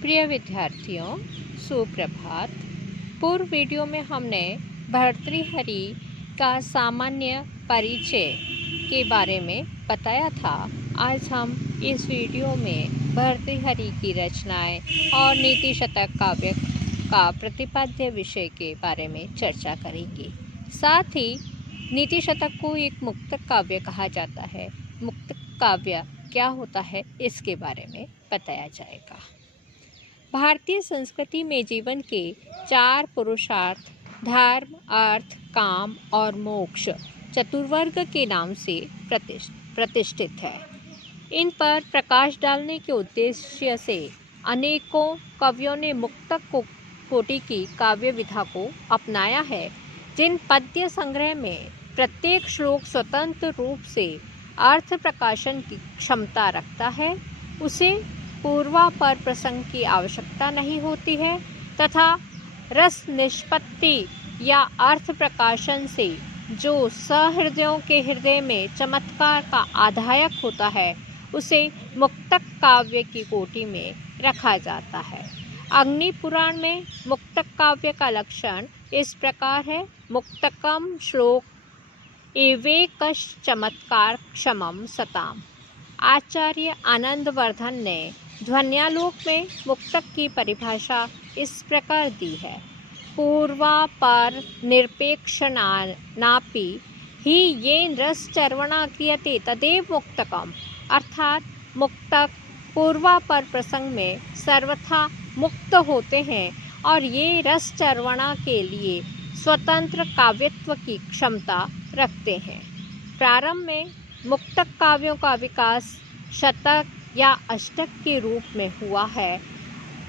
प्रिय विद्यार्थियों, सुप्रभात। पूर्व वीडियो में हमने भर्तृहरि का सामान्य परिचय के बारे में बताया था। आज हम इस वीडियो में भर्तृहरि की रचनाएं और नीति शतक काव्य का प्रतिपाद्य विषय के बारे में चर्चा करेंगे। साथ ही नीति शतक को एक मुक्तक काव्य कहा जाता है। मुक्तक काव्य क्या होता है, इसके बारे में बताया जाएगा। भारतीय संस्कृति में जीवन के 4 पुरुषार्थ धर्म, अर्थ, काम और मोक्ष चतुर्वर्ग के नाम से प्रतिष्ठित है। इन पर प्रकाश डालने के उद्देश्य से अनेकों कवियों ने मुक्तक कोटि की काव्य विधा को अपनाया है। जिन पद्य संग्रह में प्रत्येक श्लोक स्वतंत्र रूप से अर्थ प्रकाशन की क्षमता रखता है, उसे पूर्वापर प्रसंग की आवश्यकता नहीं होती है तथा रस निष्पत्ति या अर्थ प्रकाशन से जो सहृदयों के हृदय में चमत्कार का आधायक होता है, उसे मुक्तक काव्य की कोटि में रखा जाता है। अग्नि पुराण में मुक्तक काव्य का लक्षण इस प्रकार है: मुक्तकम श्लोक एवेकश चमत्कार क्षमम सताम। आचार्य आनंदवर्धन ने ध्वन्यालोक में मुक्तक की परिभाषा इस प्रकार दी है: पूर्वापर निरपेक्षनापि ही येन रसचर्वणा क्रियते तदेव मुक्तकम। अर्थात मुक्तक पूर्वापर प्रसंग में सर्वथा मुक्त होते हैं और ये रसचर्वणा के लिए स्वतंत्र काव्यत्व की क्षमता रखते हैं। प्रारंभ में मुक्तक काव्यों का विकास शतक या अष्टक के रूप में हुआ है।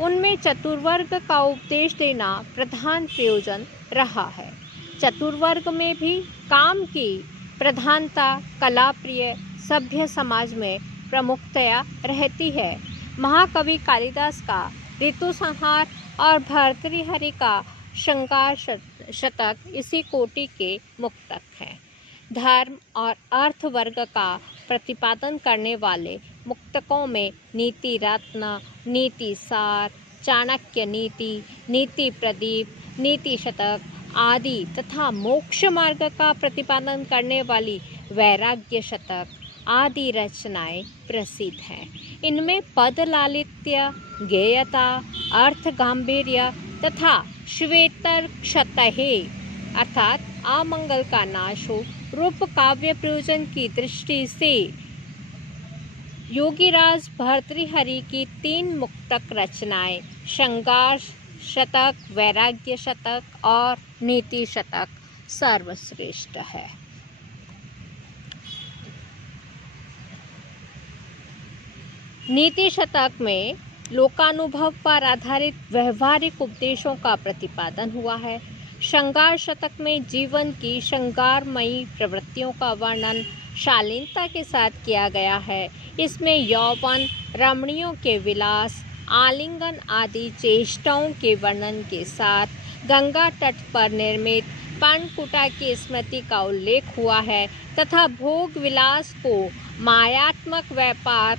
उनमें चतुर्वर्ग का उपदेश देना प्रधान प्रयोजन रहा है। चतुर्वर्ग में भी काम की प्रधानता कलाप्रिय सभ्य समाज में प्रमुखतया रहती है। महाकवि कालिदास का ऋतु संहार और भर्तृहरि का श्रृंगार शतक इसी कोटि के मुक्तक हैं। धर्म और अर्थ वर्ग का प्रतिपादन करने वाले मुक्तकों में नीति रत्न, नीति सार, चाणक्य नीति, नीति प्रदीप, नीति शतक आदि तथा मोक्ष मार्ग का प्रतिपादन करने वाली वैराग्य शतक आदि रचनाएं प्रसिद्ध हैं। इनमें पद लालित्य, गेयता, अर्थ गांभीर्य तथा श्वेतर क्षतहे अर्थात अमंगल का नाश हो रूप काव्य प्रयोजन की दृष्टि से योगीराज भर्तृहरि की 3 मुक्तक रचनाएं श्रृंगार शतक, वैराग्य शतक और नीति शतक सर्वश्रेष्ठ है। नीति शतक में लोकानुभव पर आधारित व्यवहारिक उपदेशों का प्रतिपादन हुआ है। श्रृंगार शतक में जीवन की श्रृंगारमयी प्रवृत्तियों का वर्णन शालीनता के साथ किया गया है। इसमें यौवन, रमणियों के विलास, आलिंगन आदि चेष्टाओं के वर्णन के साथ गंगा तट पर निर्मित पर्णकुटा की स्मृति का उल्लेख हुआ है तथा भोग विलास को मायात्मक व्यापार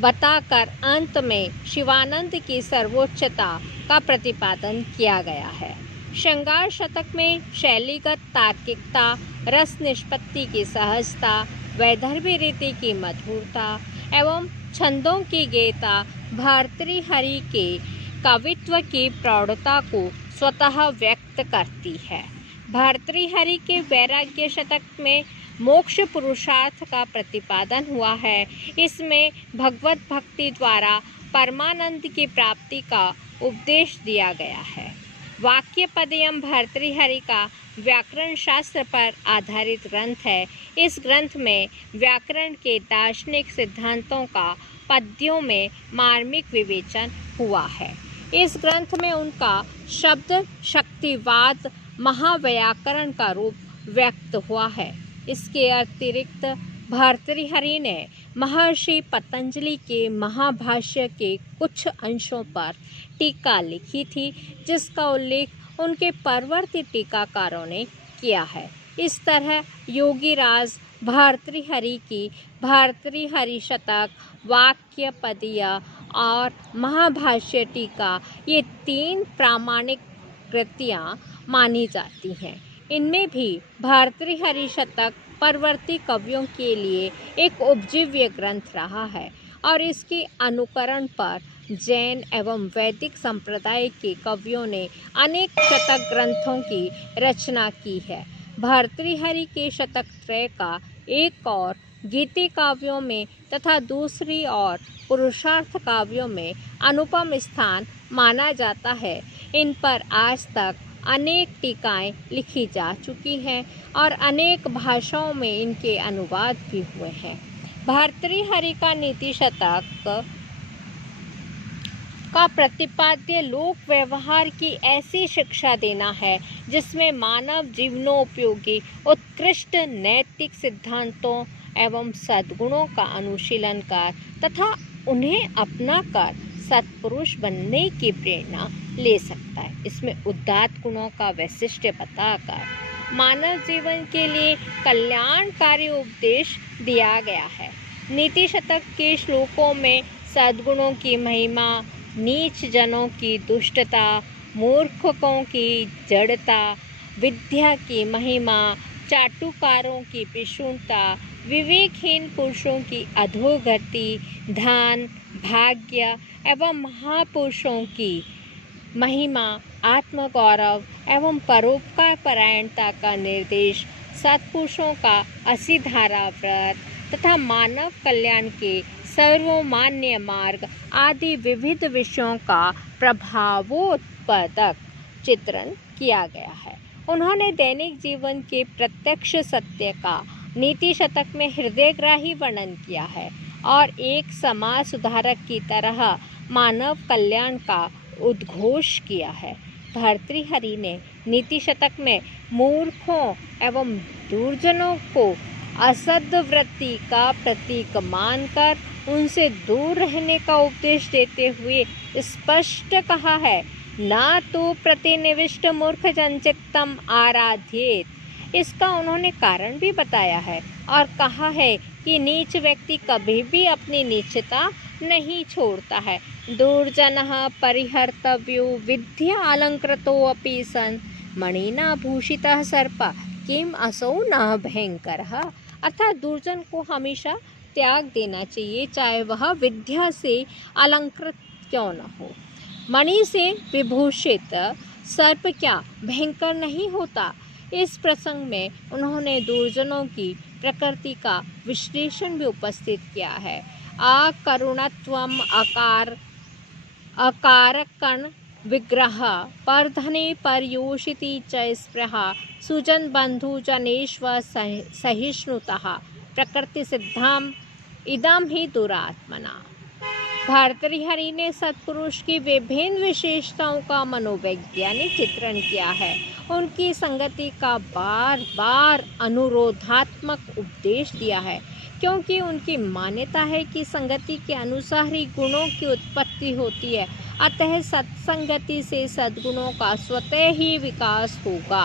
बताकर अंत में शिवानंद की सर्वोच्चता का प्रतिपादन किया गया है। श्रृंगार शतक में शैलीगत तार्किकता, रस निष्पत्ति की सहजता, वैदर्भी रीति की मधुरता एवं छंदों की गेयता भर्तृहरि के कवित्व की प्रौढ़ता को स्वतः व्यक्त करती है। भर्तृहरि के वैराग्य शतक में मोक्ष पुरुषार्थ का प्रतिपादन हुआ है। इसमें भगवत भक्ति द्वारा परमानंद की प्राप्ति का उपदेश दिया गया है। वाक्यपदयम भर्तृहरि का व्याकरण शास्त्र पर आधारित ग्रंथ है। इस ग्रंथ में व्याकरण के दार्शनिक सिद्धांतों का पद्यों में मार्मिक विवेचन हुआ है। इस ग्रंथ में उनका शब्द शक्तिवाद महाव्याकरण का रूप व्यक्त हुआ है। इसके अतिरिक्त भर्तृहरि ने महर्षि पतंजलि के महाभाष्य के कुछ अंशों पर टीका लिखी थी, जिसका उल्लेख उनके परवर्ती टीकाकारों ने किया है। इस तरह योगीराज भर्तृहरि की भर्तृहरि शतक, वाक्यपदीय और महाभाष्य टीका, ये 3 प्रामाणिक कृतियाँ मानी जाती हैं। इनमें भी भर्तृहरि शतक परवर्ती कवियों के लिए एक उपजीव्य ग्रंथ रहा है और इसके अनुकरण पर जैन एवं वैदिक संप्रदाय के कवियों ने अनेक शतक ग्रंथों की रचना की है। भर्तृहरि के शतक त्रय का एक और गीति काव्यों में तथा दूसरी ओर पुरुषार्थ काव्यों में अनुपम स्थान माना जाता है। इन पर आज तक अनेक टीकाएं लिखी जा चुकी हैं और अनेक भाषाओं में इनके अनुवाद भी हुए हैं। भर्तृहरि का नीति शतक का प्रतिपाद्य लोक व्यवहार की ऐसी शिक्षा देना है जिसमें मानव जीवनोपयोगी उत्कृष्ट नैतिक सिद्धांतों एवं सद्गुणों का अनुशीलन कर तथा उन्हें अपनाकर सत्पुरुष बनने की प्रेरणा ले सकता है। इसमें उदात्त गुणों का वैशिष्ट्य बताकर मानव जीवन के लिए कल्याणकारी उपदेश दिया गया है। नीति शतक के श्लोकों में सद्गुणों की महिमा, नीच जनों की दुष्टता, मूर्खों की जड़ता, विद्या की महिमा, चाटुकारों की पिशुनता, विवेकहीन पुरुषों की अधोगति, धन, भाग्य एवं महापुरुषों की महिमा, आत्मगौरव एवं परोपकार परायणता का निर्देश, सत्पुरुषों का असीधारा व्रत तथा मानव कल्याण के सर्वमान्य मार्ग आदि विविध विषयों का प्रभावोत्पादक चित्रण किया गया है। उन्होंने दैनिक जीवन के प्रत्यक्ष सत्य का नीति शतक में हृदयग्राही वर्णन किया है और एक समाज सुधारक की तरह मानव कल्याण का उद्घोष किया है। भर्तृहरि ने नीति शतक में मूर्खों एवं दुर्जनों को असद्वृत्ति का प्रतीक मानकर उनसे दूर रहने का उपदेश देते हुए स्पष्ट कहा है, ना तो प्रतिनिविष्ट मूर्ख जनचित्तम आराध्येत। इसका उन्होंने कारण भी बताया है और कहा है कि नीच व्यक्ति कभी भी अपनी नीचता नहीं छोड़ता है। दुर्जनः परिहर्तव्यो विद्या अलंकृतोऽपि सन् मणिना भूषितः सर्प किम असौ न भयंकरः। अर्थात दुर्जन को हमेशा त्याग देना चाहिए, चाहे वह विद्या से अलंकृत क्यों न हो। मणि से विभूषित सर्प क्या भयंकर नहीं होता। इस प्रसंग में उन्होंने दुर्जनों की प्रकृति का विश्लेषण भी उपस्थित किया है। अकरुणत्वम अकारकण विग्रह परधने परयोषिति च स्पृहा सुजन बंधु जनेष्व सहिष्णुतः प्रकृति सिद्धाम इदम ही दुरात्मना। भर्तृहरि ने सत्पुरुष की विभिन्न विशेषताओं का मनोवैज्ञानिक चित्रण किया है। उनकी संगति का बार बार अनुरोधात्मक उपदेश दिया है, क्योंकि उनकी मान्यता है कि संगति के अनुसार ही गुणों की उत्पत्ति होती है। अतः सत्संगति से सद्गुणों का स्वतः ही विकास होगा।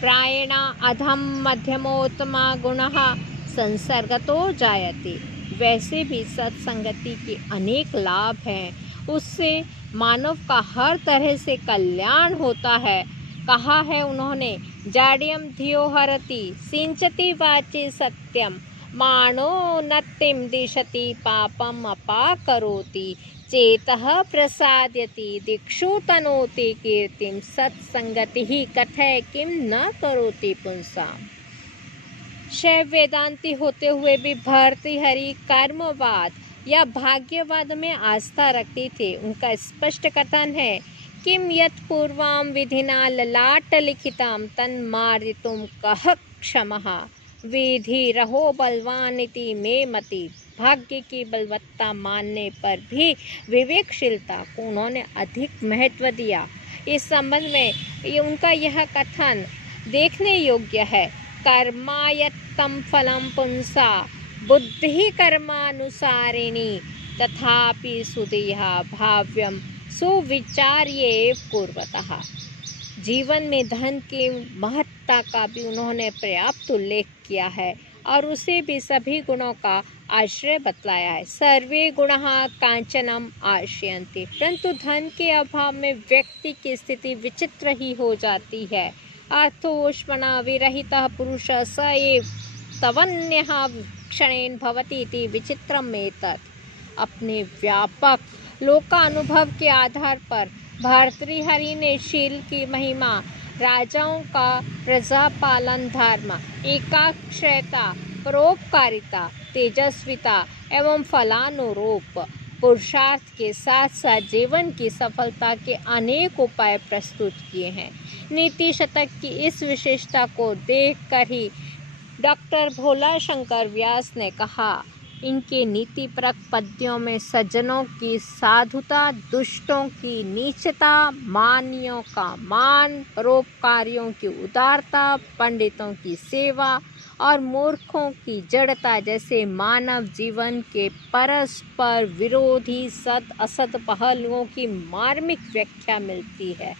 प्रायेण अधम मध्यमोत्तमा गुणः संसर्गतो जायते। वैसे भी सत्संगति के अनेक लाभ हैं, उससे मानव का हर तरह से कल्याण होता है। कहा है उन्होंने, जाड्यम धियो हरति सिंचति वाचे सत्यम मानो नत्तिम दिशति पापम अपाकरोति चेतः प्रसाद्यति दिक्षु तनोति कीर्तिम सत्संगति ही कथय किम न करोति पुंसाम। शैव वेदांती होते हुए भी भर्तृहरि कर्मवाद या भाग्यवाद में आस्था रखते थे। उनका स्पष्ट कथन है, किम यत् पूर्वाम विधिना ललाट लिखिताम तन्मार्जितुम कह क्षमः विधि रहो बलवान इति मे मति। भाग्य की बलवत्ता मानने पर भी विवेकशीलता को उन्होंने अधिक महत्व दिया। इस संबंध में उनका यह कथन देखने योग्य है। कर्मायत्तं फलं पुंसा बुद्धि कर्मानुसारिणी तथापि सुदेहा भाव्यम सुविचार्येव कुर्वतः। जीवन में धन की महत्ता का भी उन्होंने पर्याप्त उल्लेख किया है और उसे भी सभी गुणों का आश्रय बतलाया है। सर्वे गुणः कांचनम आश्रयन्ते, परंतु धन के अभाव में व्यक्ति की स्थिति विचित्र ही हो जाती है। अर्थोष्मणा विरहितः पुरुषः स एव तवन्यः क्षणेन भवति इति विचित्रम् एतत्। अपने व्यापक लोकानुभव के आधार पर भर्तृहरि ने शील की महिमा, राजाओं का प्रजा पालन धर्म, एकाक्षरता, परोपकारिता, तेजस्विता एवं फलानुरूप पुरुषार्थ के साथ साथ जीवन की सफलता के अनेक उपाय प्रस्तुत किए हैं। नीति शतक की इस विशेषता को देखकर ही डॉक्टर भोला शंकर व्यास ने कहा, इनके नीतिपरक पद्यों में सज्जनों की साधुता, दुष्टों की नीचता, मानियों का मान, परोपकारियों की उदारता, पंडितों की सेवा और मूर्खों की जड़ता जैसे मानव जीवन के परस्पर विरोधी सत असत पहलुओं की मार्मिक व्याख्या मिलती है।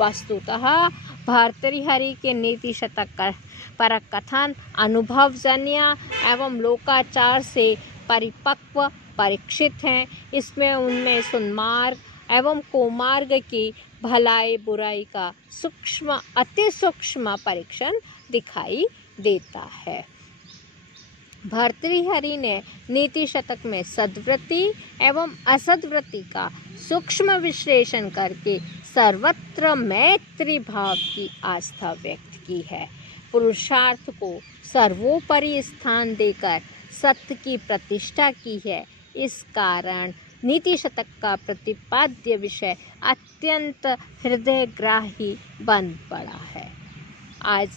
वस्तुतः भर्तृहरि के नीति शतक परक कथन अनुभवजन्य एवं लोकाचार से परिपक्व परीक्षित हैं। इसमें उनमें सुन्मार्ग एवं कुमार्ग की भलाई बुराई का सूक्ष्म अति सूक्ष्म परीक्षण दिखाई देता है। भर्तृहरि ने नीति शतक में सद्वृत्ति एवं असद्वृत्ति का सूक्ष्म विश्लेषण करके सर्वत्र मैत्री भाव की आस्था व्यक्त की है। पुरुषार्थ को सर्वोपरि स्थान देकर सत्य की प्रतिष्ठा की है। इस कारण नीति शतक का प्रतिपाद्य विषय अत्यंत हृदयग्राही बन पड़ा है। आज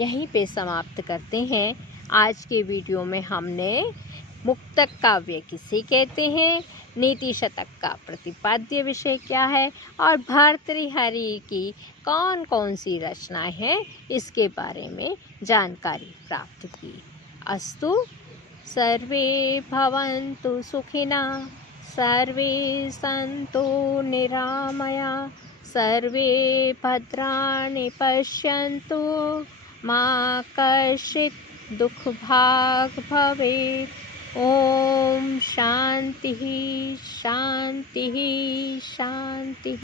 यहीं पे समाप्त करते हैं। आज के वीडियो में हमने मुक्तक काव्य किसे कहते हैं, नीति शतक का प्रतिपाद्य विषय क्या है और भर्तृहरि की कौन कौन सी रचनाएं हैं, इसके बारे में जानकारी प्राप्त की। अस्तु सर्वे भवन्तु सुखिनः, सर्वे सन्तु निरामया, सर्वे भद्राणि पश्यन्तु, मा कश्चित् दुःखभाग् भवेत्। ओम शांति शांति शांति।